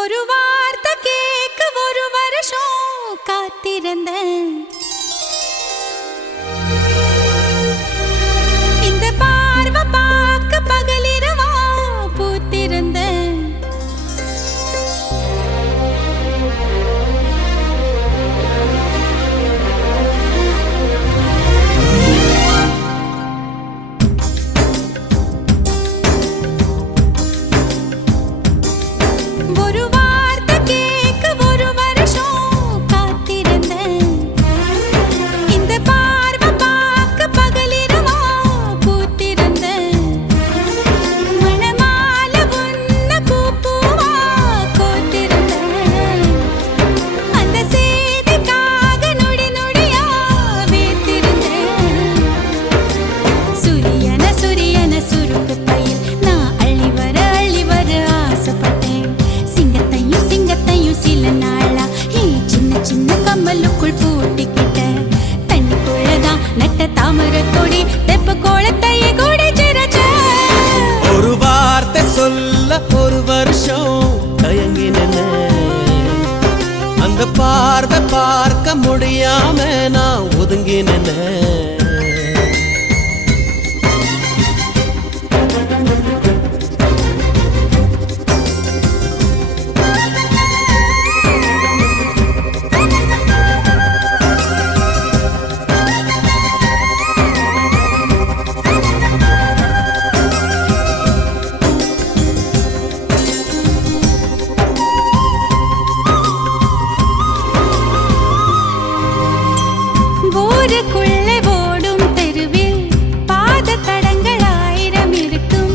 ஒரு வார்த்தை கேட்க ஒரு வருஷம் காத்திருந்தேன். இந்த பார்வை பார்க்க பகலிரவா பூத்திருந்தேன். ஒரு வார்த்தை கேட்க ஒரு வருஷம் காத்திருந்தேன். இந்த பார்வை பார்க்க பகலிரவா பூத்திருந்தேன். மணமாலை உன்னை பூ பூவா கோத்திருந்தேன். அந்த செய்திக்காக நொடி நொடியா வேத்திருந்தேன். சுரியன சுருக்கு பையில் நான் அள்ளி வர ஆசைப்பட்டேன். சிங்கத்தையும் சில நாளா சின்ன சின்ன கம்மலுக்குள் பூட்டிக்கிட்டேன். தண்ணிக்குள்ளதான் நட்ட தாமரை கொடி தெப்ப கோலத்தையே கூடி சிறச்ச. ஒரு வார்த்தை சொல்ல ஒரு வருஷம் தயங்கினேன். அந்த பார்வை பார்க்க முடியாம நான் ஒதுங்கினேன். ஊருக்குள்ளே ஓடும் தெருவில் பாத தடங்கள் 1000 இருக்கும்.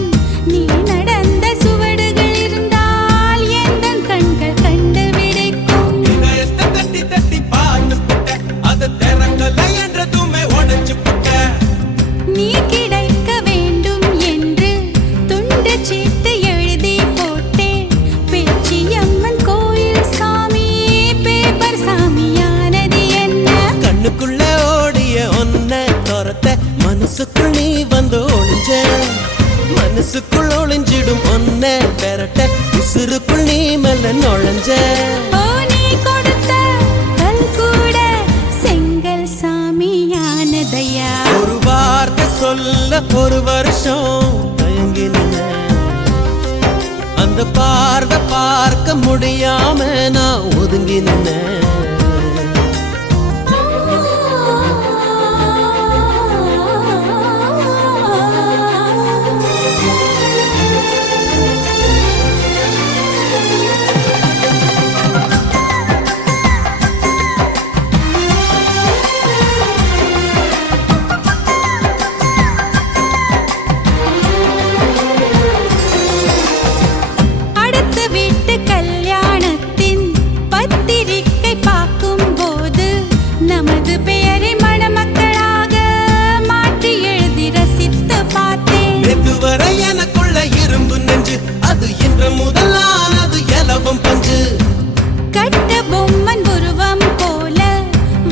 நீ நடந்த சுவடுகள் இருந்தால் எந்தன் கண்கள் கண்டு விடைக்கும். இதயத்தை தட்டி தட்டி பார்த்துட்ட, அது திறக்கல என்றதுமே உடைச்சு புட்ட. நீ கிடைக்க வேண்டும் என்று துண்டு சீட்டு எழுதி போட்டேன். பேச்சியம்மன் கோயில் சாமி பேப்பர் சாமியானது என்ன? கண்ணுக்குள்ள ஓடிய ஒன்ன துரத்த மனசுக்குள் நீ வந்து ஒளிஞ்ச. மனசுக்குள் ஒளிஞ்சிடும் ஒன்ன பெறட்ட உசுருக்குள் நீ மெல்ல நுழைஞ்ச. ஓ நீ கொடுத்த கல் கூட செங்கல் சாமியானதையா. ஒரு வார்த்தை சொல்ல ஒரு வருஷம் தயங்கினேன். அந்த பார்வை பார்க்க முடியாம நான் ஒதுங்கினேன். அடுத்த வீட்டு கல்யாணத்தின் பத்திரிக்கை பார்க்கும் போது நமது பெயரை மணமக்களாக மாற்றி எழுதி ரசித்து பார்த்தேன். இதுவரை எனக்குள்ள இரும்பு நெஞ்சு, அது இன்று முதலானது எலவம் பஞ்சு. கட்ட பொம்மன் உருவம் போல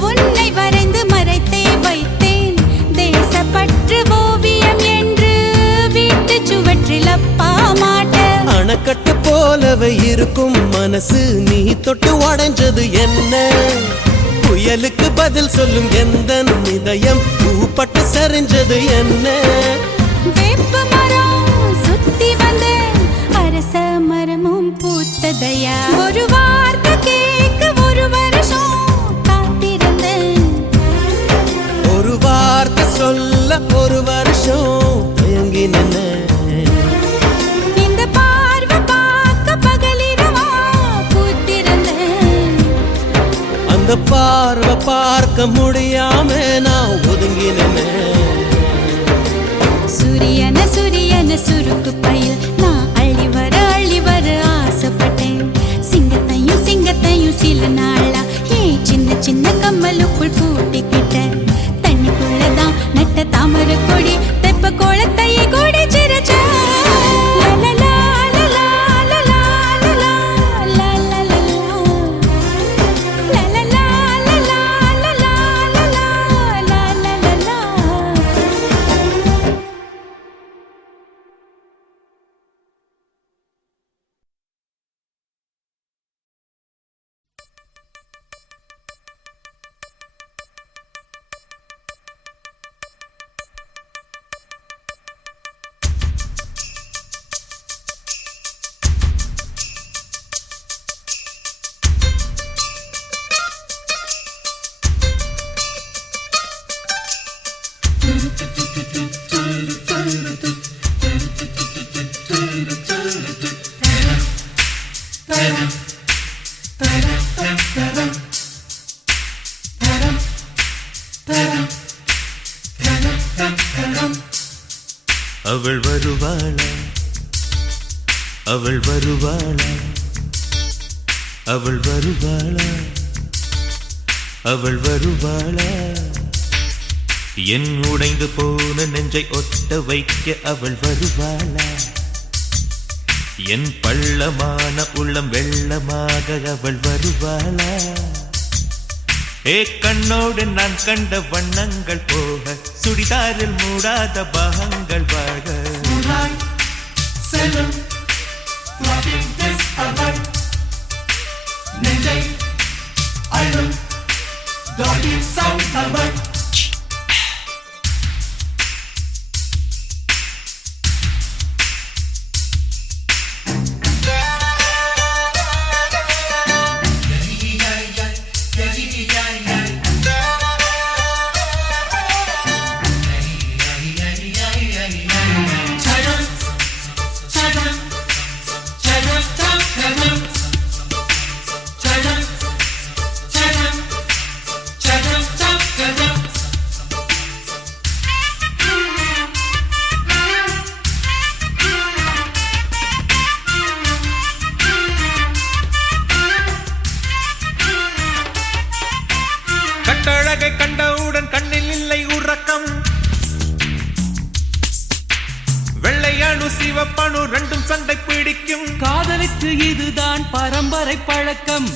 உன்னை வரைந்து மறைத்தே வைத்தேன். தேசப்பற்று ஓவியம் என்று வீட்டு சுவற்றில் அப்பா மாட்டேன். அணைக்கட்டு போலவே இருக்கும் மனசு, நீ தொட்டு உடைஞ்சது என்ன? புயலுக்கு பதில் சொல்லும் எந்த இதயம் பூப்பட்டு சரிஞ்சது என்ன? வேப்ப மரம் சுத்தி வந்தேன், அரச மரமும் பூத்ததையா. ஒரு வார்த்தை கேட்க ஒரு வருஷம் காத்திருந்தேன். ஒரு வார்த்தை சொல்ல ஒரு வருஷம் தயங்கினேன். இந்த பார்வை பார்க்க பகலிரவா பூத்திருந்தேன். அந்த பார்வை பார்க்க முடியாம நான் ஒதுங்கினேன். சுரியன சுருக்கு பையில் நான் அள்ளி வர ஆசைப்பட்டேன். சிங்கத்தையும் சில நாளா சின்ன சின்ன கம்மலுக்குள் பூட்டிக்கிட்டேன். தண்ணிக்குள்ளதான் நட்ட தாமரை கொடி தெப்ப கோலத்தையே கூடி அவள் வருவாளா அவள் வருவாளா அவள் வருவாளா அவள் வருவாளா என் உடைந்து போன நெஞ்சை ஒட்ட வைக்க அவள் வருவாளா என் பள்ளமான உள்ளம் வெள்ளமாக அவள் வருவாளா ஏ கண்ணோடு நான் கண்ட வண்ணங்கள் போக சுடிதாரில் மூடாத பாகங்கள் வாழ செல்லும் நெஞ்சை அழும் டாடி சவுண்ட் அவள் கட்டழகை கண்டவுடன் கண்ணில் இல்லை உறக்கம் வெள்ளையானு சிவப்பானு ரெண்டும் சண்டை பிடிக்கும் காதலுக்கு இதுதான் பரம்பரை பழக்கம்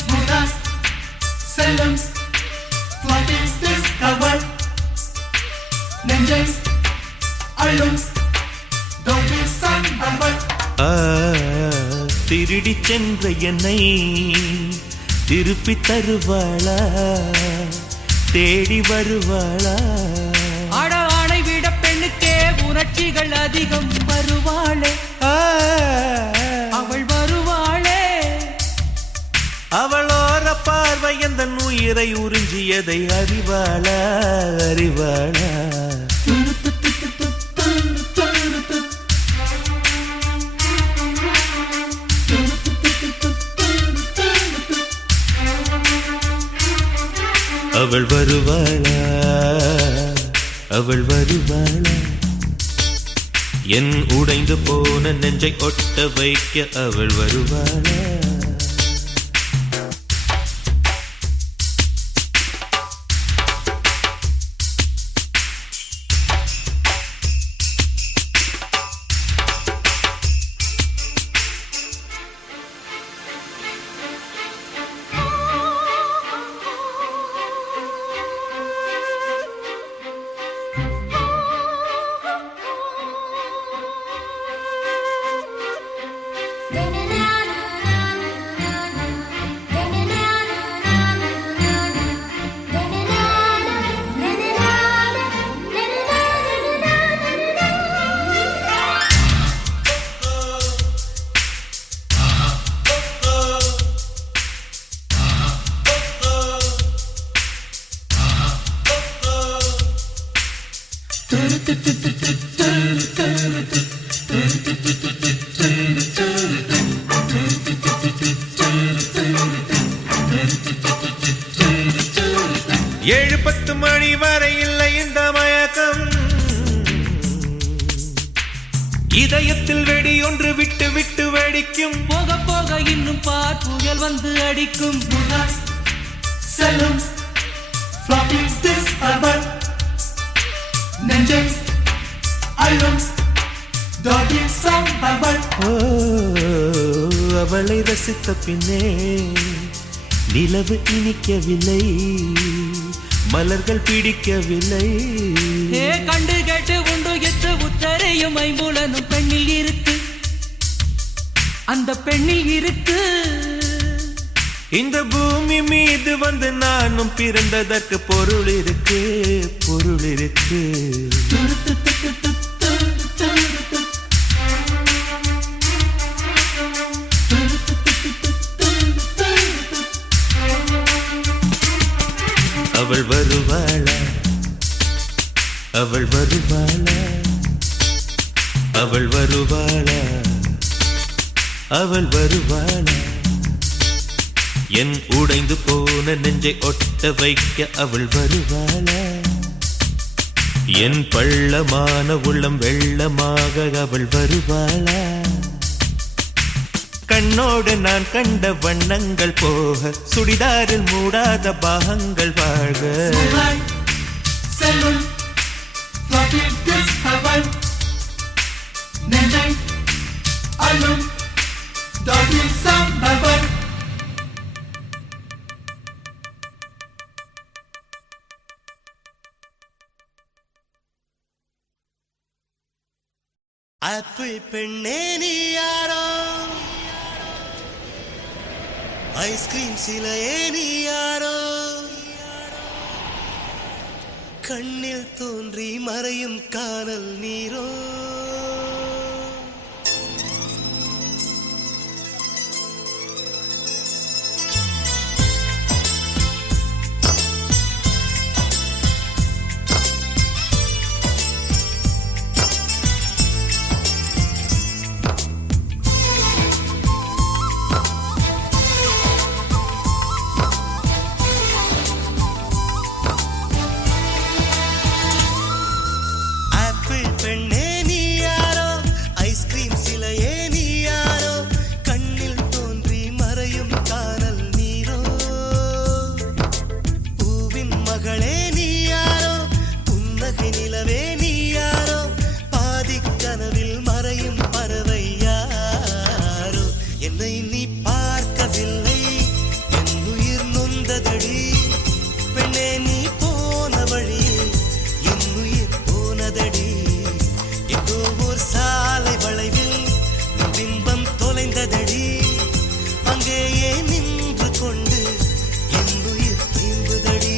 செல்லும் நெஞ்சை அழும் திருடி சென்ற என்னை திருப்பி தருவாளா தேடி வருவாளா ஆட ஆணை விட பெண்ணுக்கே உணர்ச்சிகள் அதிகம் வருவாளே அவள் வருவாளே அவளோர பார்வை எந்த உயிரை உறிஞ்சியதை அறிவாளா அறிவாளா அவள் வருவாளா அவள் வருவாளா என் உடைந்து போன நெஞ்சை ஒட்ட வைக்க அவள் வருவாளா ஏழு 10 மணி வரை இல்லை இந்த மயக்கம் இதயத்தில் வெடி ஒன்று விட்டு விட்டு வெடிக்கும் போக போக இன்னும் பார் புயல் வந்து அடிக்கும் செல்லும் நெஞ்சை அழும் அவளை ரசித்த பின்னே நிலவு இனிக்கவில்லை மலர்கள் பிடிக்கவில்லை கண்டு கேட்டு உண்டு எட்டு உத்தரையும் ஐம்புலனும் பெண்ணில் இருக்கு அந்த பெண்ணில் இருக்கு இந்த பூமி மீது வந்து நானும் பிறந்ததற்கு பொருள் இருக்கு பொருள் இருக்கு அவள் வருவாளா அவள் வருவாளா அவள் வருவாளா அவள் வருவாளா என் உடைந்து போன நெஞ்சை ஒட்ட வைக்க அவள் வருவாளா? என் பள்ளமான உள்ளம் வெள்ளமாக அவள் வருவாளா? கண்ணோடு நான் கண்ட வண்ணங்கள் போக சுடிதாரில் மூடாத பாகங்கள் வாழ்க. செல்லும் நெஞ்சை அள்ளும் டாகில் சம்பவம். ஆப்பிள் பெண்ணே நீ யாரோ, ஐஸ்கிரீம் சிலையே நீ யாரோ, கண்ணில் தோன்றி மறையும் காணல் நீரோ. பெண்ணே நீ யாரோ, ஐஸ்கிரீம் சிலையே நீ யாரோ, கண்ணில் தோன்றி மறையும் காணல் நீரோ. பூவின் மகளே நீ யாரோ, புன்னகை நிலவே நீ யாரோ, பாதிக் கனவில் மறையும் பறவை யாரோ. என்னை நீ பார்க்கவில்லை, என் உயிர் நொந்ததடி. பெண்ணே நீ போன வழியில் என் உயிர் போனதடி. சாலை வளைவில் பிம்பம் தொலைந்ததடி. அங்கேயே நின்று கொண்டு என் உயிர் தீம்புதடி.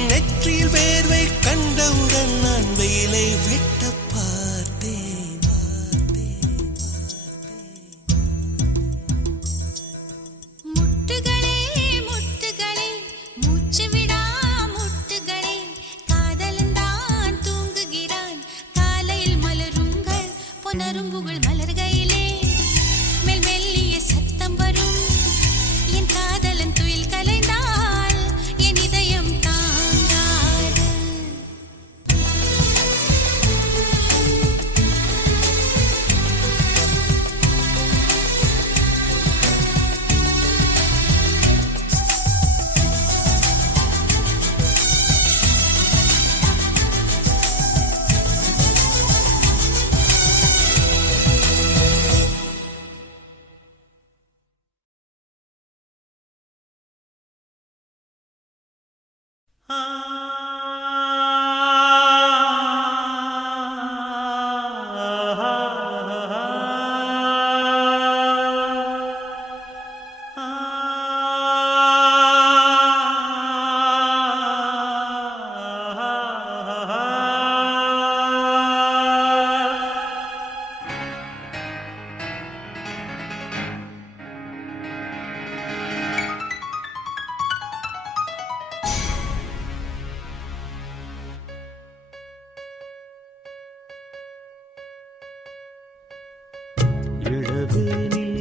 இளவேனில்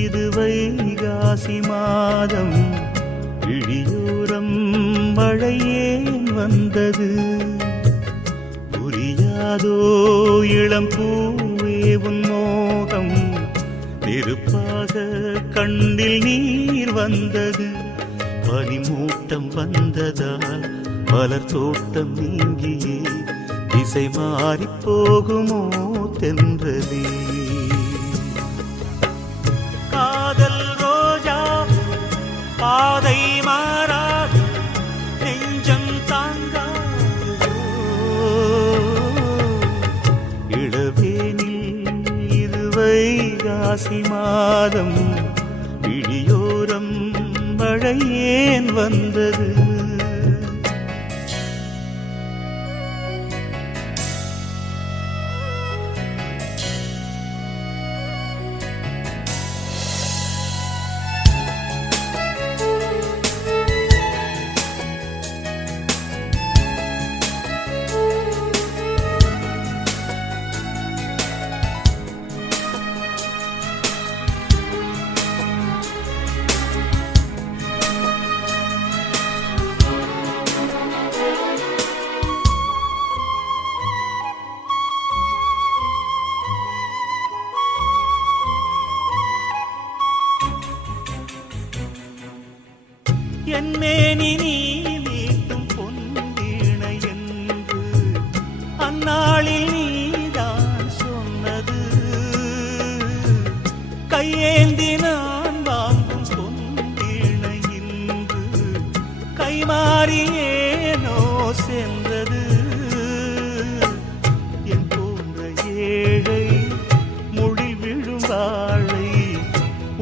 இது வைகாசி மாதம், இழியோரம் மழையேன் வந்தது, புரியாதோ இளம் பூவே உன் மோகம், நெருப்பாக கண்ணில் நீர் வந்தது, பனிமூட்டம் வந்ததால் மலர் தோட்டம் நீங்கியே திசை மாறி போகுமோ தென்றலே. காதல் ரோஜா பாதை மாறாது, நெஞ்சம் தாங்காதோ, இளவேனில் இது வைகாசி மாதம், விழியோரம் மழையேன் வந்தது. என்னேனி நீ மீட்டும் பொன்வீணை என்று அந்நாளில் நீதான் சொன்னது, கையேந்தி நான் வாங்கும் பொன்வீணை இன்று கைமாறியேனோ சென்றது. என் போன்ற ஏழை முழில் விழும் வாழை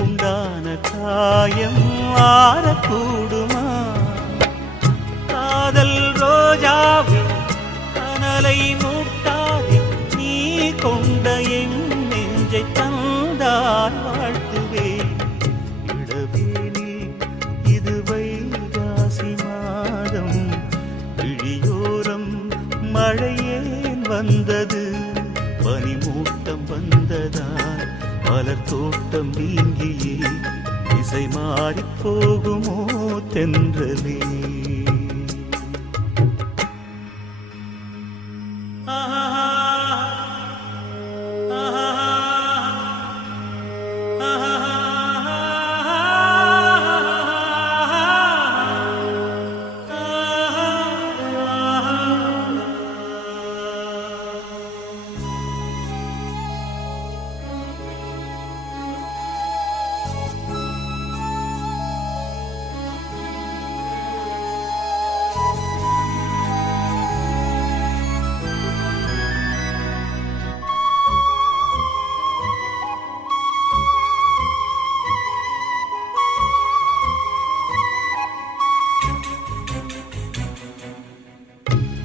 உண்டான காயம் ஆறக்கூடுமா? காதல் ரோஜாவே கனலை மூட்டாதே, நீ கொண்ட என் நெஞ்சை தந்தால் வாழ்த்துவேன். இளவேனில் இது வைகாசி மாதம், விழியோரம் மழையேன் வந்தது, பனிமூட்டம் வந்ததால் மலர் தோட்டம் நீங்கியே திசை மாறி போகுமோ தென்றலே.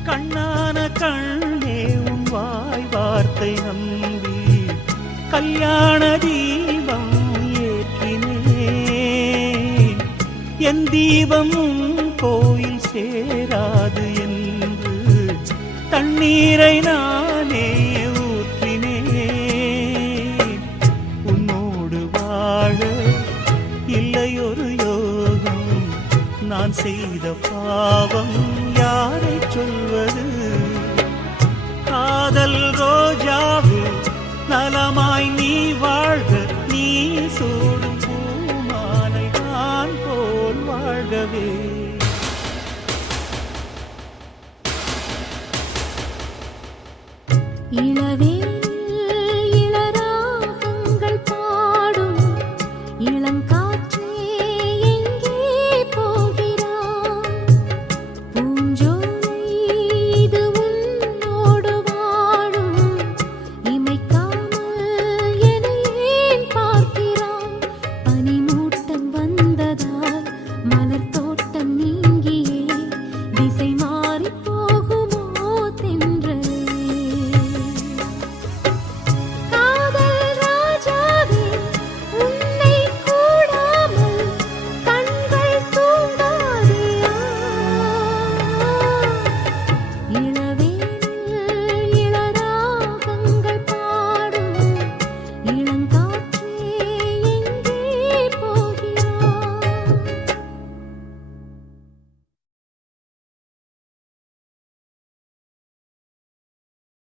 கண்ணான கண்ணே உன் வாய் வார்த்தை நம்பி கல்யாண தீபம் ஏற்றினேன். என் தீபம் உன் கோயில் சேராது என்று தண்ணீரை நானே ஊற்றினேன். உன்னோடு வாழ இல்லையொரு யோகம், நான் செய்த பாவம் யாரை சொல்வது? காதல் ரோஜாவே நலமாய் நீ வாழ்க, நீ சூடும் பூமாலை நான் போல் வாழ்கவே. இளவேனில் இளராகங்கள் பாடும் இளங்காற்றே எங்கே போகிறாய்? பூஞ்சோலை இது உன்னோடு வாழும், இமைக்காமல் என்னை ஏன் பார்க்கிறாய்? பனிமூட்டம் வந்ததால் மலர் தோட்டம் நீங்கியே திசை மாறிப்போ